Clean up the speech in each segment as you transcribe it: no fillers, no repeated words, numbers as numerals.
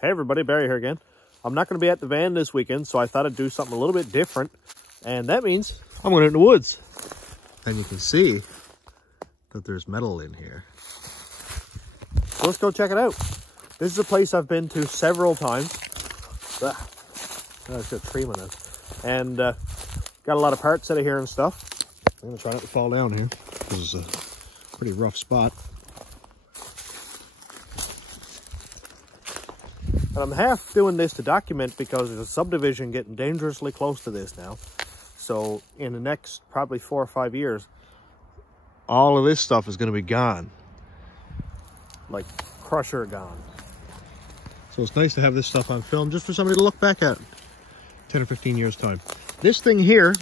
Hey everybody, Barry here again. I'm not going to be at the van this weekend, so I thought I'd do something a little bit different. And that means I'm going out in the woods. And you can see that there's metal in here. So let's go check it out. This is a place I've been to several times. That's got a tree on it. And got a lot of parts out of here and stuff. I'm going to try not to fall down here. This is a pretty rough spot. And I'm half doing this to document because there's a subdivision getting dangerously close to this now. So in the next probably 4 or 5 years, all of this stuff is going to be gone. Like crusher gone. So it's nice to have this stuff on film just for somebody to look back at 10 or 15 years time. This thing here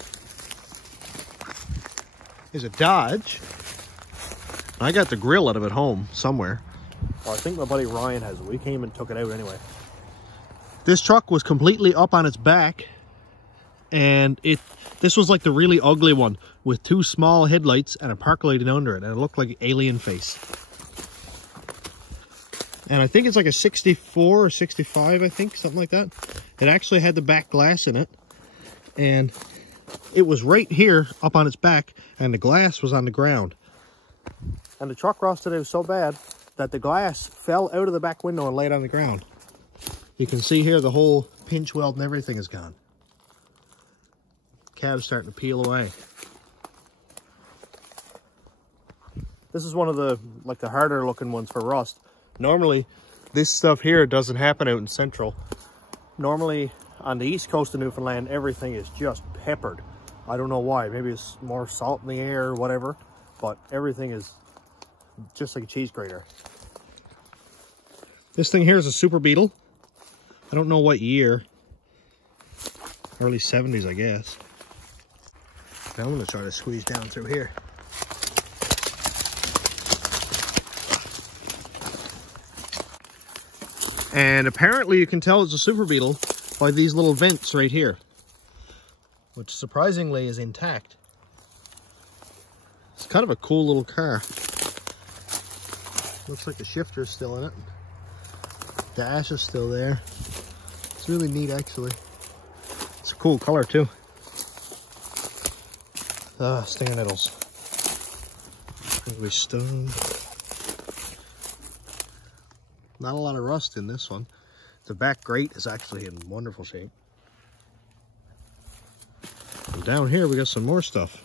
is a Dodge. I got the grill out of it home somewhere. Well, I think my buddy Ryan has it. We came and took it out anyway. This truck was completely up on its back, and this was like the really ugly one with 2 small headlights and a park light under it, and it looked like an alien face. And I think it's like a 64 or 65, I think, something like that. It actually had the back glass in it, and it was right here up on its back, and the glass was on the ground. And the truck rusted out so bad that the glass fell out of the back window and laid on the ground. You can see here the whole pinch weld and everything is gone. Cab's starting to peel away. This is one of the harder looking ones for rust. Normally, this stuff here doesn't happen out in Central. Normally, on the east coast of Newfoundland, everything is just peppered. I don't know why. Maybe it's more salt in the air or whatever, but everything is just like a cheese grater. This thing here is a Super Beetle. I don't know what year. Early 70s, I guess. Now I'm going to try to squeeze down through here. And apparently you can tell it's a Super Beetle by these little vents right here, which surprisingly is intact. It's kind of a cool little car. Looks like the shifter's still in it. The dash is still there. It's really neat, actually. It's a cool color too. Stinger nettles. Probably stone. Not a lot of rust in this one. The back grate is actually in wonderful shape. And down here we got some more stuff.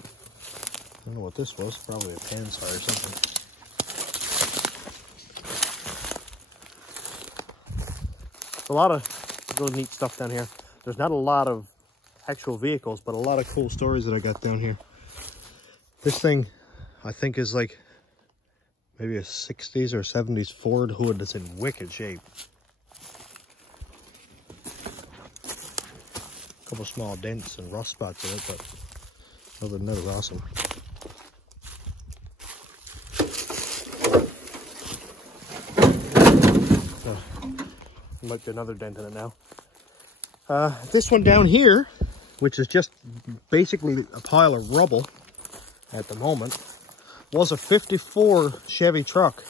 I don't know what this was. Probably a bandsaw or something. A lot of really neat stuff down here. There's not a lot of actual vehicles, but a lot of cool stories that I got down here. This thing, I think, is like maybe a 60s or 70s Ford hood that's in wicked shape. A couple small dents and rust spots in it, but other than that, it's awesome. Might be another dent in it now. This one down here, which is just basically a pile of rubble at the moment, was a 54 Chevy truck.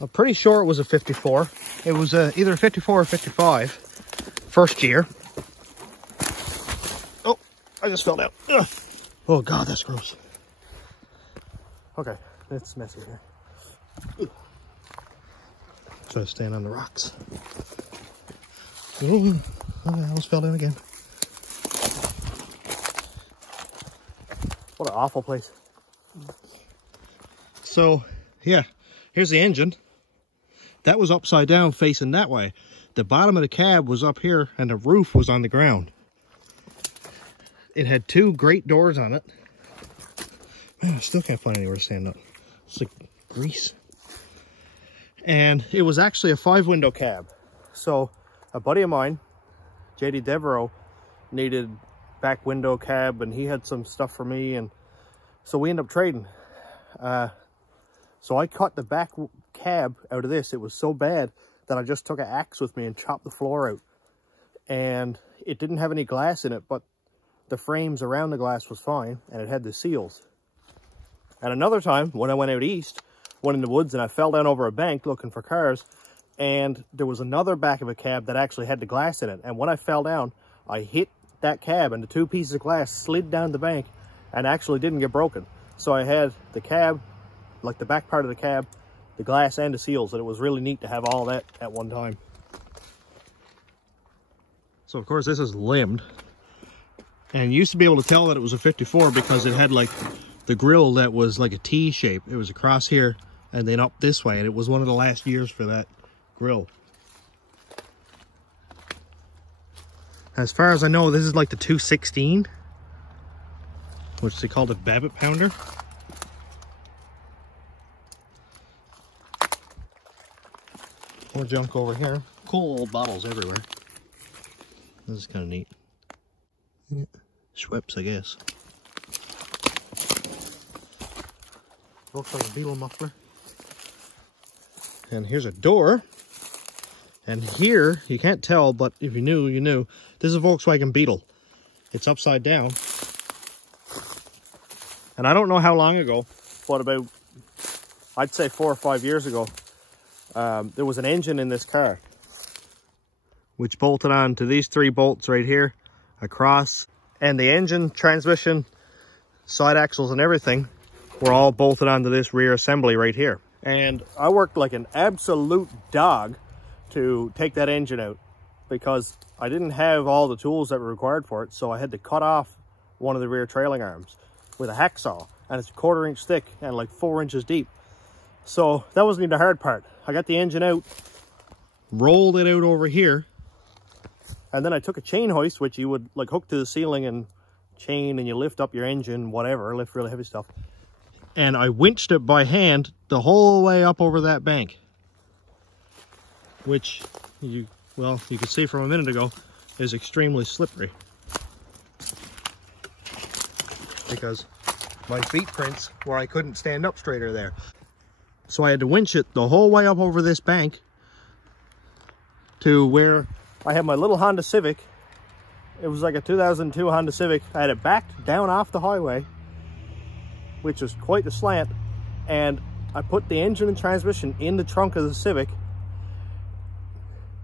I'm pretty sure it was a 54. It was either a 54 or 55, first year. Oh, I just fell down. Ugh. Oh God, that's gross. Okay, it's messy here. Try to stand on the rocks. Oh, I almost fell down again. What an awful place. So, yeah, here's the engine. That was upside down facing that way. The bottom of the cab was up here and the roof was on the ground. It had 2 great doors on it. Man, I still can't find anywhere to stand up. It's like grease. And it was actually a 5-window cab. So a buddy of mine, JD Devereaux, needed back window cab, and he had some stuff for me, and so we ended up trading. So I cut the back cab out of this. It was so bad that I just took an axe with me and chopped the floor out. And it didn't have any glass in it, but the frames around the glass was fine, and it had the seals. And another time, when I went out east, went in the woods and I fell down over a bank looking for cars. And there was another back of a cab that actually had the glass in it. And when I fell down, I hit that cab and the two pieces of glass slid down the bank and actually didn't get broken. So I had the cab, like the back part of the cab, the glass and the seals, and it was really neat to have all that at one time. So of course this is limbed, and you used to be able to tell that it was a 54 because it had like the grill that was like a T shape. It was across here and then up this way, and it was one of the last years for that grill. As far as I know, this is like the 216, which they called a Babbitt pounder. More junk over here. Cool old bottles everywhere. This is kind of neat. Yeah. Schweppes, I guess. Looks like a Beetle muffler. And here's a door. And here, you can't tell, but if you knew, you knew. This is a Volkswagen Beetle. It's upside down. And I don't know how long ago, but about, I'd say 4 or 5 years ago, there was an engine in this car, which bolted on to these 3 bolts right here, across. And the engine, transmission, side axles, and everything were all bolted onto this rear assembly right here. And I worked like an absolute dog to take that engine out because I didn't have all the tools that were required for it. So I had to cut off one of the rear trailing arms with a hacksaw, and it's a 1/4 inch thick and like 4 inches deep. So that wasn't even the hard part. I got the engine out, rolled it out over here, and then I took a chain hoist, which you would like hook to the ceiling and chain, and you lift up your engine, whatever, lift really heavy stuff. And I winched it by hand the whole way up over that bank, which you could see from a minute ago is extremely slippery because my feet prints where I couldn't stand up straighter there. So I had to winch it the whole way up over this bank to where I had my little Honda Civic. It was like a 2002 Honda Civic. I had it backed down off the highway, which was quite the slant, and I put the engine and transmission in the trunk of the Civic,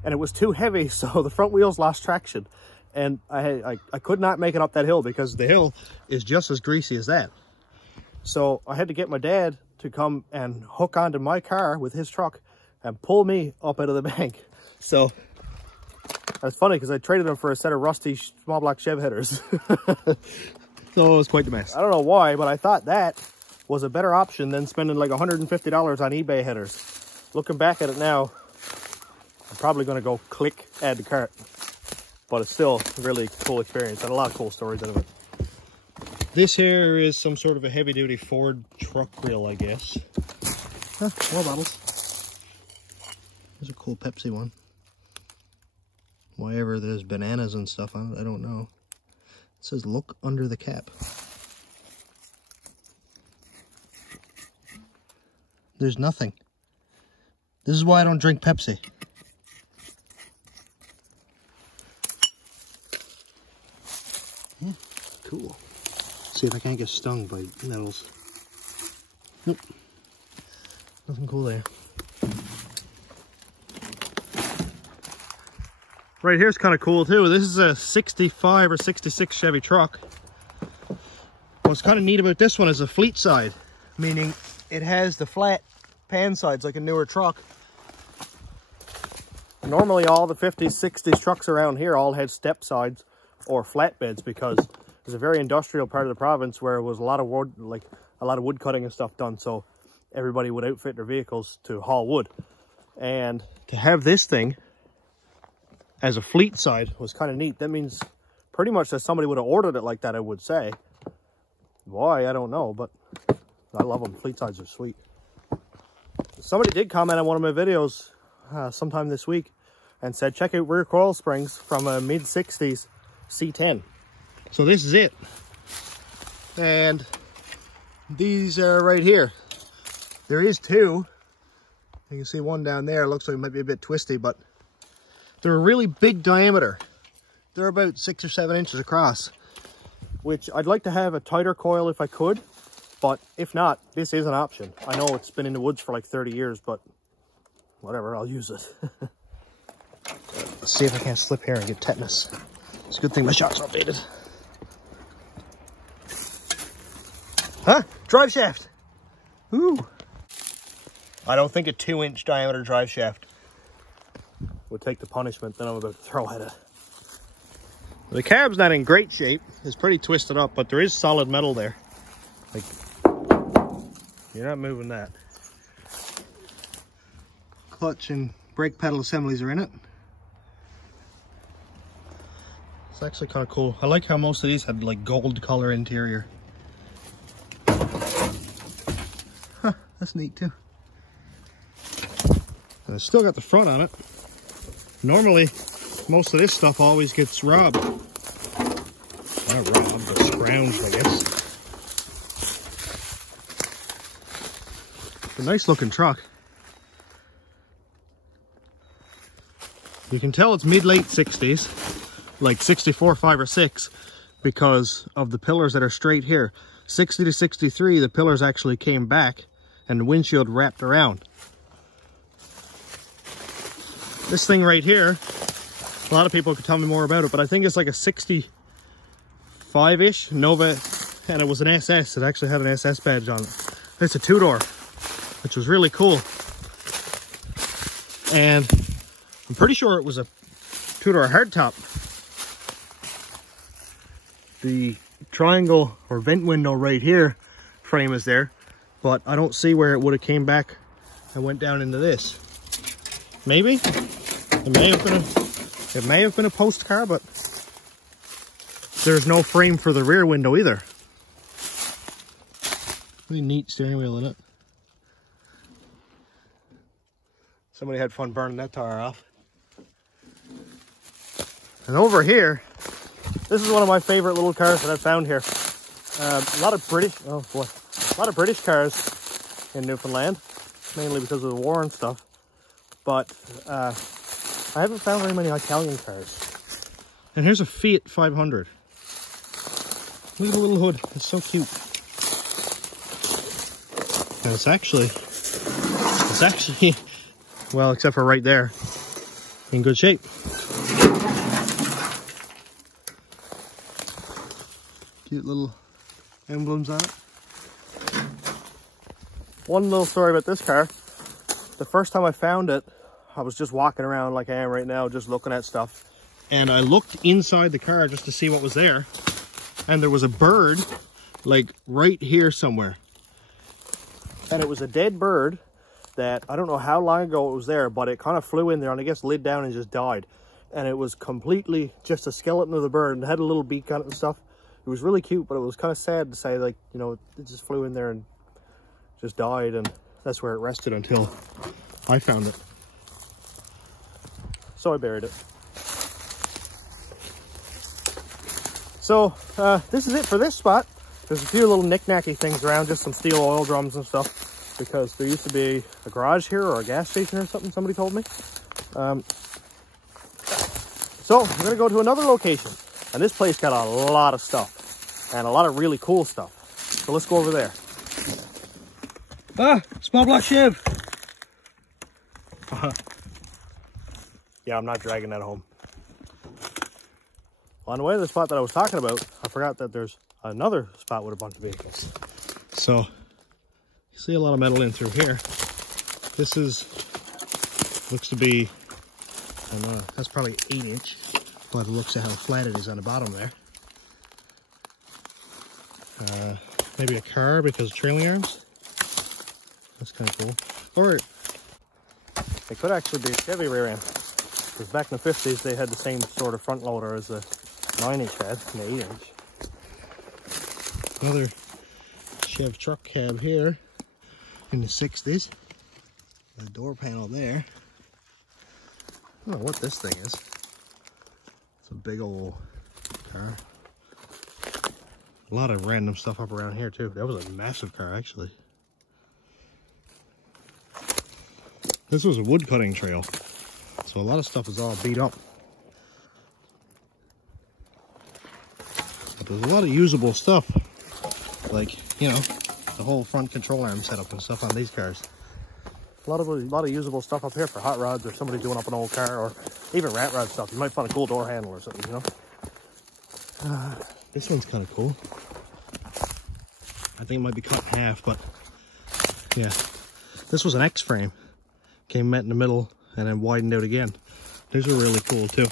and it was too heavy, so the front wheels lost traction, and I could not make it up that hill because the hill is just as greasy as that. So I had to get my dad to come and hook onto my car with his truck and pull me up out of the bank. So that's funny because I traded him for a set of rusty small block Chev headers. So it was quite the mess. I don't know why, but I thought that was a better option than spending like $150 on eBay headers. Looking back at it now, I'm probably going to go click add to cart. But it's still a really cool experience and a lot of cool stories out of it. This here is some sort of a heavy-duty Ford truck wheel, I guess. Huh, more bottles. There's a cool Pepsi one. Why ever there's bananas and stuff on it, I don't know. It says, look under the cap. There's nothing. This is why I don't drink Pepsi. Cool. See if I can't get stung by nettles. Nope. Nothing cool there. Right here's kind of cool too. This is a 65 or 66 Chevy truck. What's kind of neat about this one is the fleet side, meaning it has the flat pan sides like a newer truck. Normally all the 50s, 60s trucks around here all had step sides or flatbeds because it's a very industrial part of the province where it was a lot of wood, like a lot of wood cutting and stuff done. So everybody would outfit their vehicles to haul wood. And to have this thing as a fleet side was kind of neat. That means pretty much that somebody would have ordered it like that, I would say. Why, I don't know, but I love them. Fleet sides are sweet. Somebody did comment on one of my videos sometime this week and said, check out rear coil springs from a mid-60s C10. So this is it. And these are right here. There is two. You can see one down there. Looks like it might be a bit twisty, but they're a really big diameter. They're about 6 or 7 inches across, which I'd like to have a tighter coil if I could, But if not, this is an option. I know it's been in the woods for like 30 years, but whatever, I'll use it. Let's see if I can't slip here and get tetanus. It's a good thing my shock's updated. Huh? Drive shaft. Ooh. I don't think a 2-inch diameter drive shaft would take the punishment that I'm about to throw at it. The cab's not in great shape. It's pretty twisted up, but there is solid metal there. Like, you're not moving that. Clutch and brake pedal assemblies are in it. It's actually kind of cool. I like how most of these had like gold color interior. Huh, that's neat too. And it's still got the front on it. Normally, most of this stuff always gets robbed. Not robbed, but scrounged, I guess. It's a nice looking truck. You can tell it's mid-late 60s, like 64, 5, or 6, because of the pillars that are straight here. 60 to 63, the pillars actually came back and the windshield wrapped around. This thing right here, a lot of people could tell me more about it, but I think it's like a 65-ish Nova, and it was an SS. It actually had an SS badge on it. It's a two-door, which was really cool. And I'm pretty sure it was a two-door hardtop. The triangle or vent window right here frame is there, but I don't see where it would have came back and went down into this. Maybe it may have been a post car, but there's no frame for the rear window either. Really neat steering wheel in it. Somebody had fun burning that tire off. And over here, this is one of my favorite little cars that I've found here. A lot of British cars in Newfoundland, mainly because of the war and stuff. But I haven't found very many Italian cars. And here's a Fiat 500. Look at the little hood. It's so cute. And it's actually, well, except for right there, in good shape. Cute little emblems on it. One little story about this car. The first time I found it, I was just walking around like I am right now, just looking at stuff. And I looked inside the car just to see what was there. And there was a bird, like right here somewhere. And it was a dead bird that, I don't know how long ago it was there, but it kind of flew in there and I guess slid down and just died. And it was completely just a skeleton of the bird and had a little beak on it and stuff. It was really cute, but it was kind of sad to say, like, you know, it just flew in there and just died, and that's where it rested until I found it. So I buried it. So this is it for this spot. There's a few little knick-knacky things around, just some steel oil drums and stuff, because there used to be a garage here or a gas station or something, somebody told me. So we're gonna go to another location, and this place got a lot of stuff and a lot of really cool stuff. So let's go over there. Ah, small block Chev. Yeah, I'm not dragging that home. On the way to the spot that I was talking about, I forgot that there's another spot with a bunch of vehicles. So you see a lot of metal in through here. This looks to be, I don't know, that's probably 8-inch, but it looks at how flat it is on the bottom there. Maybe a car because of trailing arms. That's kind of cool. Or it could actually be a Chevy rear end, because back in the 50s they had the same sort of front loader as the 9-inch had, and the 8-inch. Another Chev truck cab here in the 60s. The door panel there. I don't know what this thing is. It's a big old car. A lot of random stuff up around here too. That was a massive car actually. This was a wood cutting trail, so a lot of stuff is all beat up. But there's a lot of usable stuff, like, you know, the whole front control arm setup and stuff on these cars. A lot of usable stuff up here for hot rods or somebody doing up an old car, or even rat rod stuff. You might find a cool door handle or something, you know. This one's kind of cool. I think it might be cut in half, but yeah. This was an X frame. Came met in the middle and then widened out again. These are really cool too.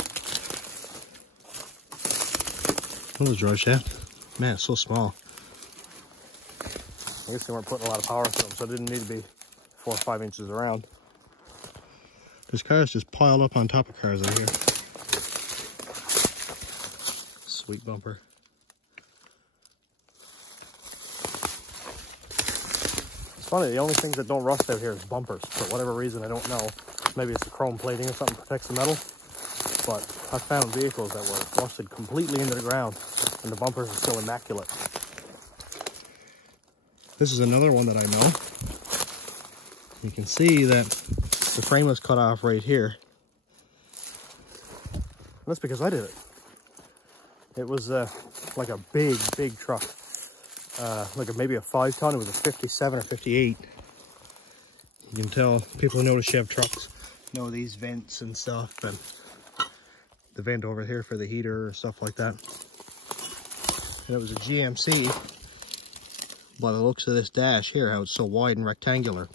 Another drive shaft. Man, it's so small. I guess they weren't putting a lot of power through them, so it didn't need to be 4 or 5 inches around. There's cars just piled up on top of cars out here. Sweet bumper. It's funny, the only things that don't rust out here is bumpers. For whatever reason, I don't know. Maybe it's the chrome plating or something protects the metal. But I found vehicles that were rusted completely into the ground, and the bumpers are still immaculate. This is another one that I know. You can see that the frame was cut off right here. That's because I did it. It was like a big truck. Maybe a 5-ton. It was a 57 or 58. You can tell people who know the Chev trucks know these vents and stuff, and the vent over here for the heater or stuff like that. And it was a GMC. By the looks of this dash here, how it's so wide and rectangular.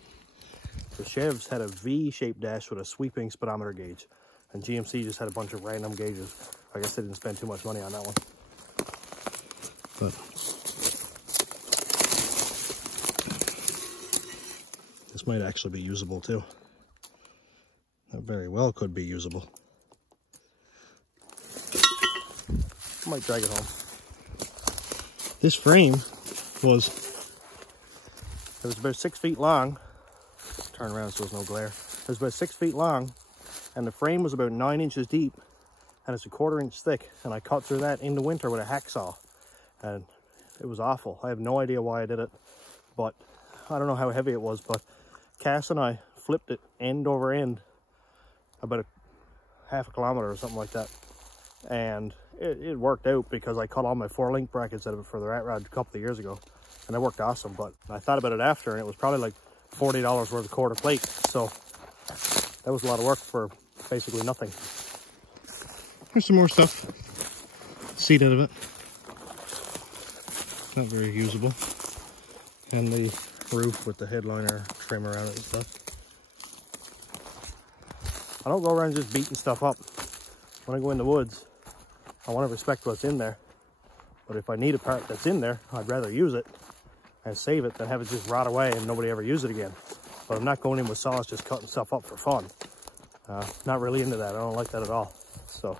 The Chevs had a V-shaped dash with a sweeping speedometer gauge, and GMC just had a bunch of random gauges. I guess they didn't spend too much money on that one. But this might actually be usable too. That very well could be usable. I might drag it home. This frame was... It was about 6 feet long. Turn around so there's no glare. It was about 6 feet long, and the frame was about 9 inches deep, and it's a 1/4 inch thick. And I cut through that in the winter with a hacksaw, and it was awful. I have no idea why I did it, but I don't know how heavy it was. But Cass and I flipped it end over end about half a kilometer or something like that, and it worked out because I cut all my 4-link brackets out of it for the rat rod a couple of years ago. And it worked awesome, but I thought about it after, and it was probably like $40 worth of 1/4 plate. So that was a lot of work for basically nothing. Here's some more stuff. Seat out of it. Not very usable. And the roof with the headliner trim around it and stuff. I don't go around just beating stuff up. When I go in the woods, I want to respect what's in there. But if I need a part that's in there, I'd rather use it and save it than have it just rot away and nobody ever use it again. But I'm not going in with saws just cutting stuff up for fun. Not really into that. I don't like that at all. So,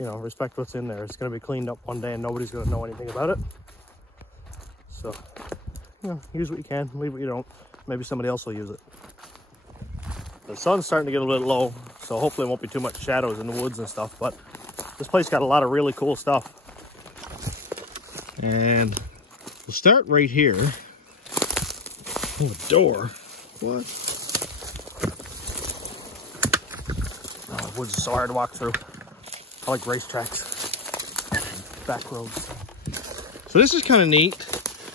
you know, respect what's in there. It's going to be cleaned up one day and nobody's going to know anything about it. So, you know, use what you can, leave what you don't. Maybe somebody else will use it. The sun's starting to get a little low, so hopefully it won't be too much shadows in the woods and stuff. But this place got a lot of really cool stuff. And we'll start right here. Oh, a door. What? Oh, the woods is so hard to walk through. I like racetracks. Back roads. So this is kind of neat.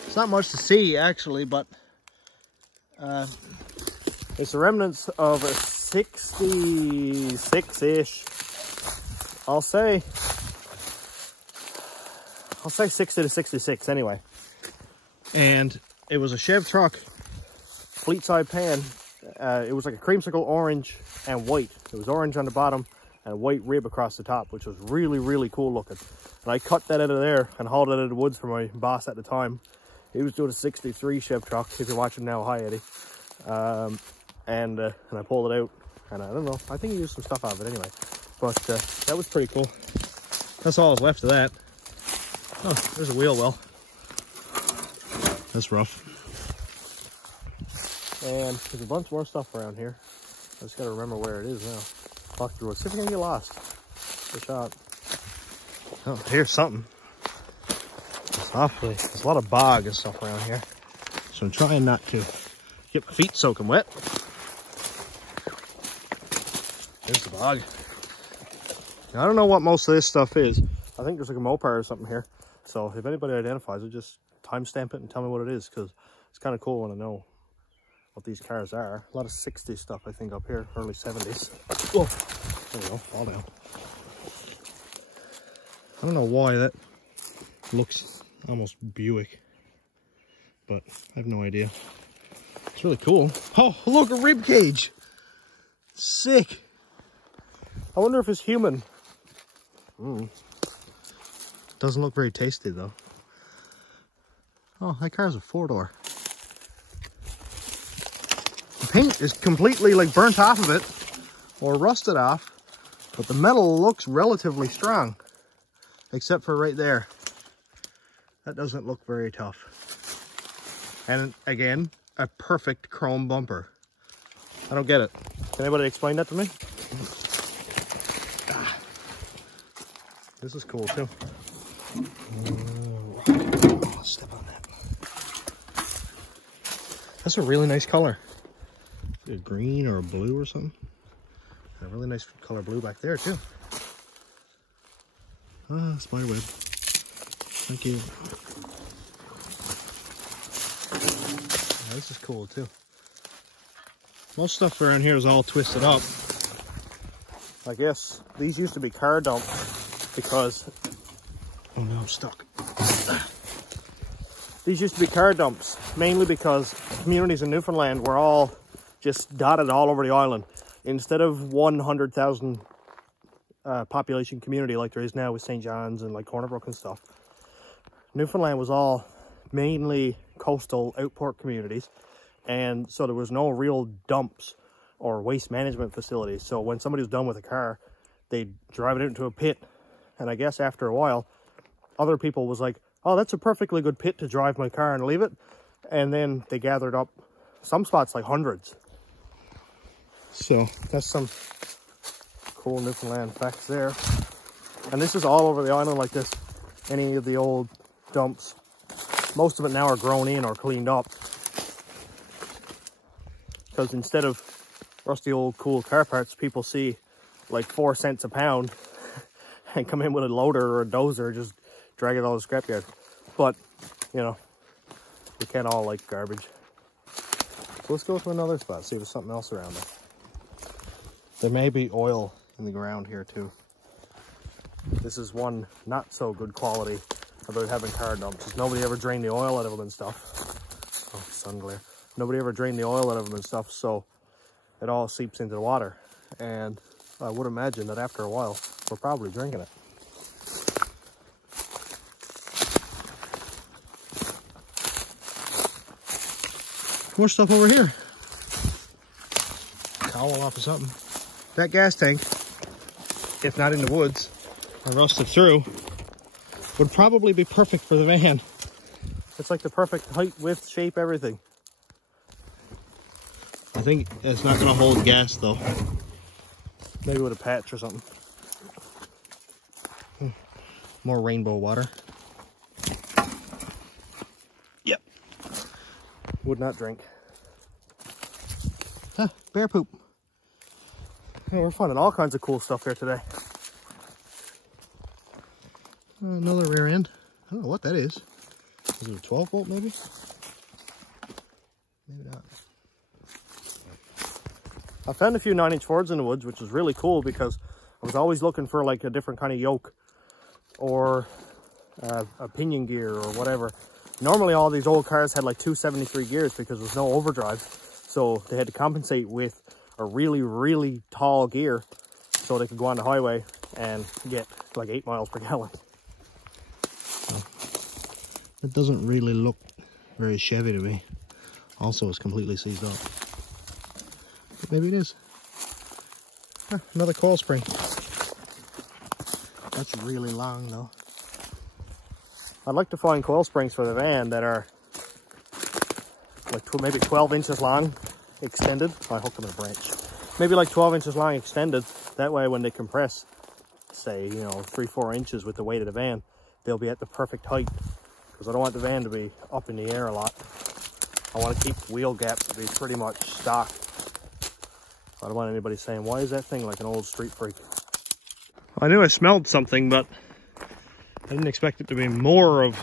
It's not much to see actually, but it's the remnants of a 66-ish. I'll say 60 to 66 anyway. And it was a Chev truck. Fleet side pan. It was like a creamsicle orange and white. It was orange on the bottom and a white rib across the top, which was really, really cool looking. And I cut that out of there and hauled it out of the woods for my boss at the time. He was doing a 63 Chev truck. If you're watching now, hi Eddie. And I pulled it out, and I don't know, I think he used some stuff out of it anyway. But that was pretty cool. That's all that's left of that. Oh, there's a wheel well. That's rough. And there's a bunch more stuff around here. I just gotta remember where it is now. Walk through it. See if we can get lost. Good shot. Oh, here's something. There's a lot of bog and stuff around here. So I'm trying not to get my feet soaking wet. There's the bog. Now, I don't know what most of this stuff is. I think there's like a Mopar or something here. So if anybody identifies it, just timestamp it and tell me what it is, because It's kind of cool when I know what these cars are. A lot of 60s stuff, I think, up here, early 70s. Oh, there we go, fall down. I don't know why that looks almost Buick, but I have no idea. It's really cool. Oh, look, a rib cage. Sick. I wonder if it's human. Doesn't look very tasty though. Oh, that car's a 4-door. The paint is completely like burnt off of it or rusted off, but the metal looks relatively strong, except for right there. That doesn't look very tough. And again, a perfect chrome bumper. I don't get it. Can anybody explain that to me? This is cool too. Oh, step on that. That's a really nice color. A green or a blue or something. A really nice color blue back there too. Ah, spider web. Thank you. Yeah, this is cool too. Most stuff around here is all twisted up. I guess these used to be car dumps because... Oh no, I'm stuck. These used to be car dumps, mainly because communities in Newfoundland were all just dotted all over the island. Instead of 100,000 population community like there is now with St. John's and like Cornerbrook and stuff, Newfoundland was all mainly coastal outport communities, and so there was no real dumps or waste management facilities. So when somebody was done with a car, they'd drive it out into a pit, and I guess after a while other people was like, oh, that's a perfectly good pit to drive my car and leave it. And then they gathered up some spots like hundreds. So that's some cool Newfoundland facts there. And this is all over the island like this. Any of the old dumps, most of it now are grown in or cleaned up. Because instead of rusty old cool car parts, people see like 4 cents a pound and come in with a loader or a dozer, just drag it all to the scrapyard. But, you know, we can't all like garbage. So let's go to another spot, see if there's something else around there. There may be oil in the ground here too. This is one not so good quality about having car dumps. Nobody ever drained the oil out of them and stuff. Oh, sun glare. Nobody ever drained the oil out of them and stuff, so it all seeps into the water. And I would imagine that after a while, we're probably drinking it. More stuff over here. Towel off of something. That gas tank, if not in the woods or rusted through, would probably be perfect for the van. It's like the perfect height, width, shape, everything. I think it's not going to hold gas though. Maybe with a patch or something. More rainbow water. Yep. Would not drink. Ah, bear poop. Hey, we're finding all kinds of cool stuff here today. Another rear end. I don't know what that is. Is it a 12 volt maybe? Maybe not. I found a few 9-inch Fords in the woods, which was really cool because I was always looking for like a different kind of yoke or a pinion gear or whatever. Normally all these old cars had like 273 gears because there's no overdrive. So they had to compensate with a really, really tall gear so they could go on the highway and get like 8 miles per gallon. It doesn't really look very Chevy to me. Also, it's completely seized up. But maybe it is. Huh, another coil spring. That's really long though. I'd like to find coil springs for the van that are like maybe 12 inches long, extended. I hooked them in a branch. Maybe like 12 inches long, extended. That way when they compress, say, you know, 3-4 inches with the weight of the van, they'll be at the perfect height. Because I don't want the van to be up in the air a lot. I want to keep wheel gaps to be pretty much stock. I don't want anybody saying, why is that thing like an old street freak? I knew I smelled something, but I didn't expect it to be more of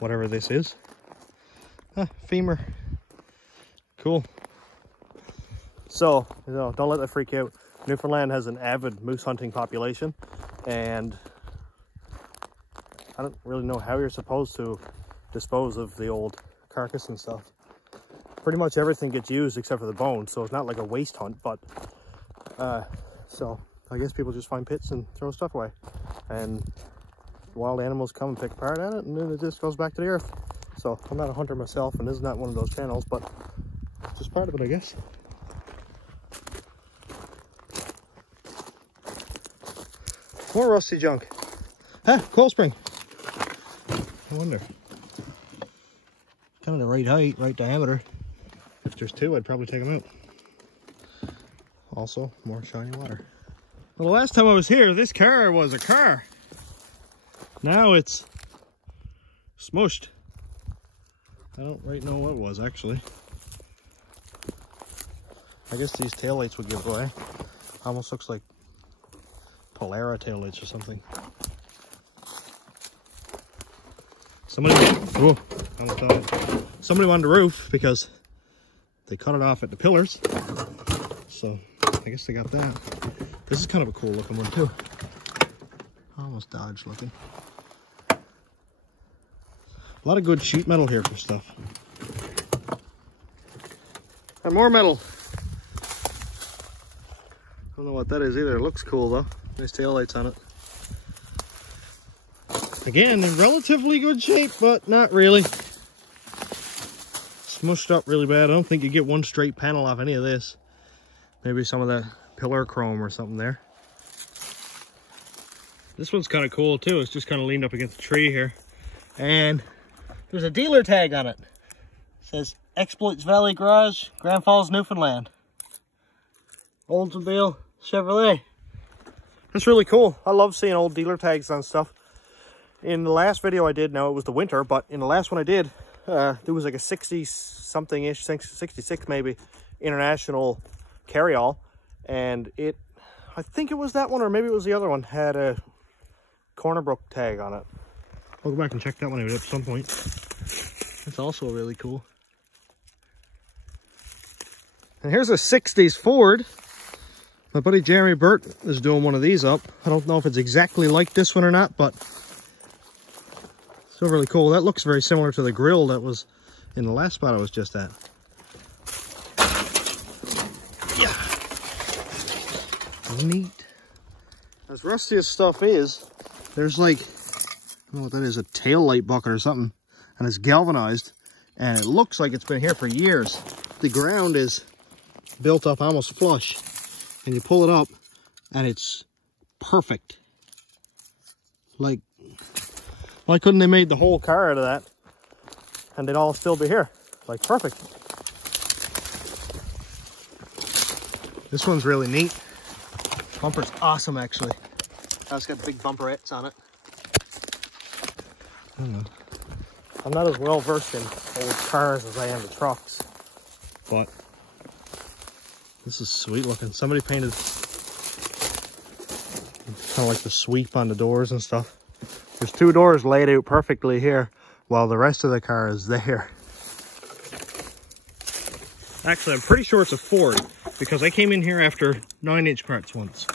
whatever this is. Femur. Cool. So, you know, don't let that freak you out. Newfoundland has an avid moose hunting population, and I don't really know how you're supposed to dispose of the old carcass and stuff. Pretty much everything gets used except for the bones, so it's not like a waste hunt, but so I guess people just find pits and throw stuff away, and wild animals come and pick apart at it, and then it just goes back to the earth. So I'm not a hunter myself, and this is not one of those channels, but just part of it, I guess. More rusty junk. Huh, coil spring. I wonder. Kind of the right height, right diameter. If there's two, I'd probably take them out. Also, more shiny water. Well, the last time I was here, this car was a car. Now it's smushed. I don't right know what it was, actually. I guess these taillights would give away. Almost looks like Polara taillights or something. Somebody wanted the roof because they cut it off at the pillars. So I guess they got that. This is kind of a cool looking one too. Almost Dodge looking. A lot of good sheet metal here for stuff. And more metal. I don't know what that is either. It looks cool though. Nice taillights on it. Again, in relatively good shape, but not really. Smushed up really bad. I don't think you get one straight panel off any of this. Maybe some of that pillar chrome or something there. This one's kind of cool too. It's just kind of leaned up against the tree here. And there's a dealer tag on it. It says Exploits Valley Garage, Grand Falls, Newfoundland. Oldsmobile Chevrolet. That's really cool. I love seeing old dealer tags on stuff. In the last video I did, now it was the winter, but in the last one I did, there was like a 60-something-ish, 66 maybe, international carryall, and it, I think it was that one, or maybe it was the other one, had a Cornerbrook tag on it. I'll go back and check that one out at some point. That's also really cool. And here's a 60s Ford. My buddy Jeremy Burt is doing one of these up. I don't know if it's exactly like this one or not, but still really cool. That looks very similar to the grill that was in the last spot I was just at. Yeah. Neat. As rusty as stuff is, there's like, I don't know what that is, a tail light bucket or something. And it's galvanized. And it looks like it's been here for years. The ground is built up almost flush. And you pull it up and it's perfect. Like, why couldn't they made the whole car out of that and they'd all still be here? Like, perfect. This one's really neat. Bumper's awesome, actually. It's got big bumperettes on it. I don't know. I'm not as well versed in old cars as I am the trucks, but this is sweet looking. Somebody painted kind of like the sweep on the doors and stuff. There's two doors laid out perfectly here, while the rest of the car is there. Actually, I'm pretty sure it's a Ford, because I came in here after 9-inch parts once.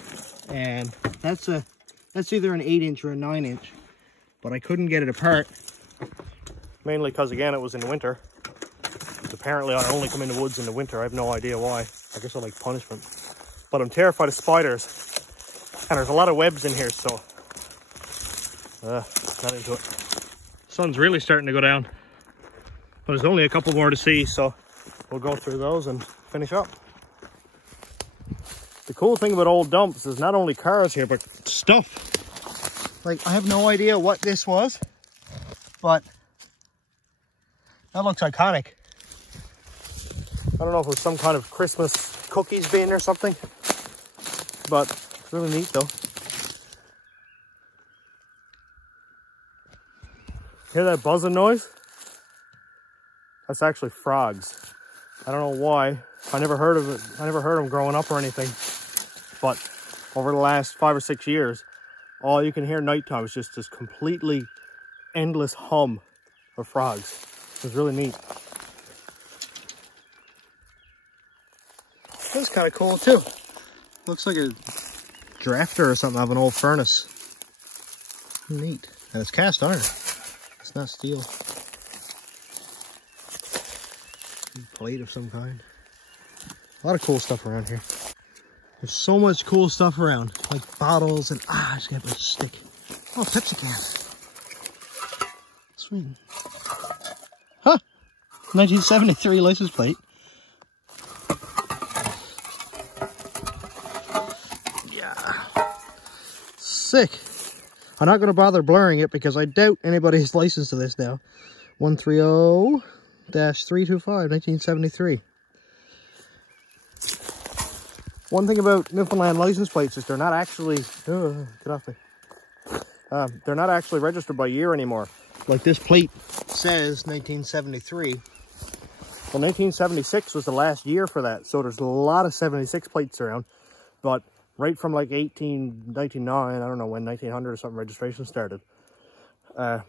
And that's either an 8-inch or a 9-inch, but I couldn't get it apart. mainly because, again, it was in winter. Apparently, I only come in the woods in the winter. I have no idea why. I guess I like punishment. But I'm terrified of spiders. And there's a lot of webs in here, so not into it. Sun's really starting to go down. But there's only a couple more to see, so we'll go through those and finish up. The cool thing about old dumps is not only cars here, but stuff. Like, I have no idea what this was, but that looks iconic. I don't know if it was some kind of Christmas cookies bin or something, but it's really neat though. Hear that buzzing noise? That's actually frogs. I don't know why. I never heard of it. I never heard them growing up or anything. But over the last 5 or 6 years, all you can hear nighttime is just this completely endless hum of frogs. It's really neat. That's kind of cool too. Looks like a drafter or something of an old furnace. Neat. And it's cast iron. It's not steel. Plate of some kind. A lot of cool stuff around here. There's so much cool stuff around. Like bottles and I just got a stick. Oh, Pepsi can. Sweet. Huh. 1973 license plate. Yeah. Sick. I'm not going to bother blurring it because I doubt anybody's licensed to this now. 130-325, 1973. One thing about Newfoundland license plates is they're not actually, get off me. They're not actually registered by year anymore. Like this plate says 1973. Well, 1976 was the last year for that. So there's a lot of 76 plates around. But right from like 1999, I don't know when, 1900 or something registration started. They're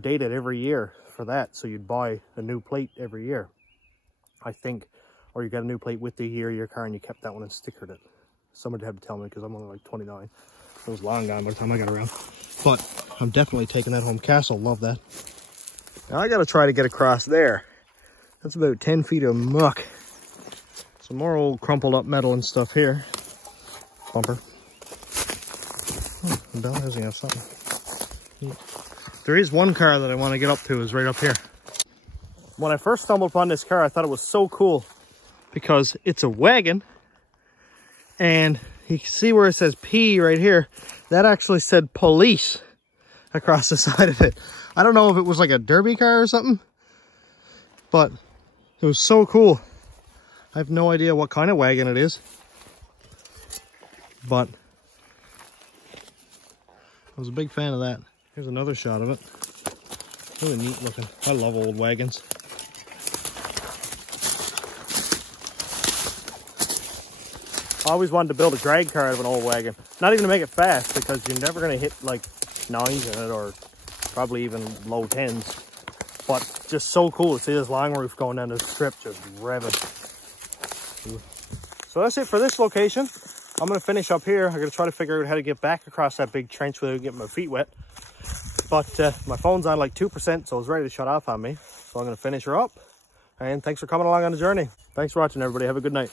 dated every year for that. So you'd buy a new plate every year, I think. Or you got a new plate with the year of your car and you kept that one and stickered it. Somebody had to tell me because I'm only like 29. It was long gone by the time I got around. But I'm definitely taking that home. Castle, love that. Now I got to try to get across there. That's about 10 feet of muck. Some more old crumpled up metal and stuff here. Bumper. Oh, the bell hasn't got something. There is one car that I want to get up to, is right up here. When I first stumbled upon this car, I thought it was so cool because it's a wagon and you can see where it says P right here. That actually said police across the side of it. I don't know if it was like a derby car or something, but it was so cool. I have no idea what kind of wagon it is, but I was a big fan of that. Here's another shot of it. Really neat looking. I love old wagons. I always wanted to build a drag car out of an old wagon. Not even to make it fast, because you're never going to hit like 9s in it, or probably even low 10s. But just so cool to see this long roof going down this strip, just revving. So that's it for this location. I'm going to finish up here. I'm going to try to figure out how to get back across that big trench without getting my feet wet. But my phone's on like 2%, so it's ready to shut off on me. So I'm going to finish her up. And thanks for coming along on the journey. Thanks for watching, everybody. Have a good night.